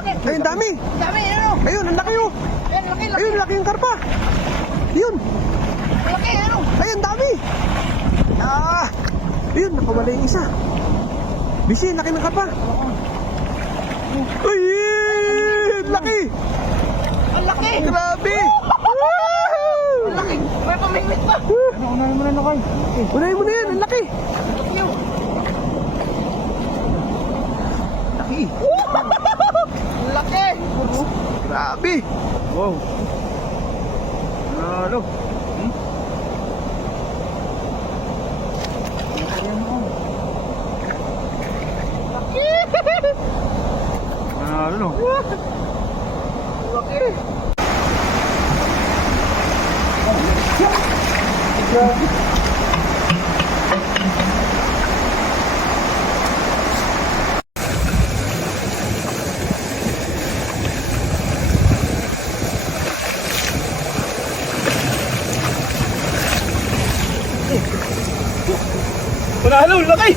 Ayun, dami. Dami, ano? Ayun, ang laki oh. Ayan, laki, laki. Ayun, laki yung karpa. Yun. Laki, ano? Ayun, dami. Ah. Ayun, nakawala yung isa. Bisi, laki ng karpa. Ay, laki. Ang laki. Grabe. Ang laki. May pamingwit pa. Unahin mo na Lakay. Unahin mo na yan, ang laki. Laki yun. Laki. Ang laki. Grabe. Wow. Ano? Ano? Laki. Panalo, Lakay!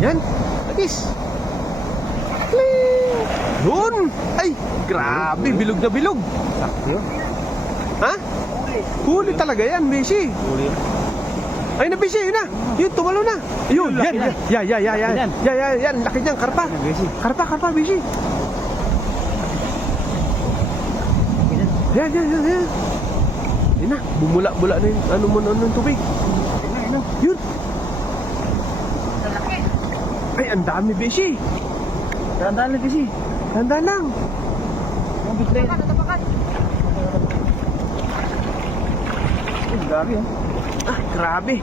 Yan. Atis. Kling. Doon. Ay, grabe. Bilog na bilog. Yun. Ha? Huli talaga yan, Bisi. Huli yun. Ay, na Bisi, yun na. Yun, tumalo na. Yun, Laki yan. na. Yan. Yan. Laki niyan, karpa. Bisi. Karpa, Bisi. Yan. Yan na. Bumula-bula na yung ano mo ng tubig. Yun. Ang laki. Ay, ang dami, Bisi. Tandaan lang kasi. Tanda lang. Ang bitlay. Tapakan. Ang dami oh. Ah, grabe.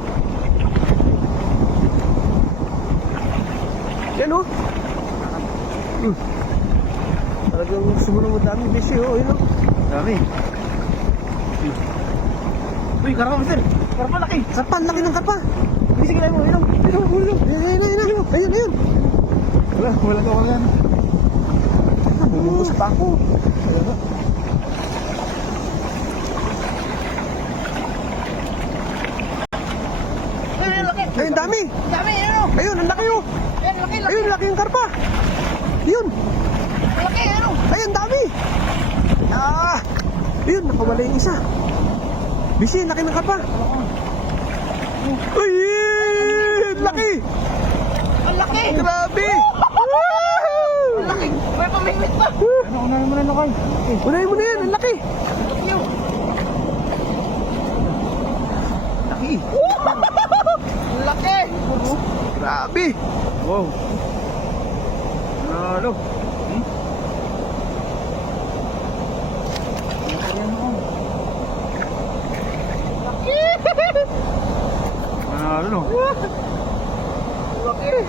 Yan oh. Talagang sumunod mo dami, Bisi oh. Yun oh. Dami. Uy, karapa mister. Karapa laki. Karpa, ang laki ng karpa. Sige, sige lang mo. Ilong. Ayun. Wala ka wala. Bumubos pa ako. Ayan, laki. Ayun, dami. Dami, ano? Ayun, ang laki oh. Ayan, laki, laki. Ayun, laki yung karpa. Yun. Laki, ano? Ayun, dami. Ah. Ayun, nakawala yung isa. Bisi, laki ng karpa. Ay, laki. Ang laki. Grabe. Ang laki. May pamingwit pa. Unahin mo na Lakay. Unahin mo na yan, ang laki. Laki yun. Laki. Ang laki. Grabe. Wow. Panalo. Laki. Panalo. Laki.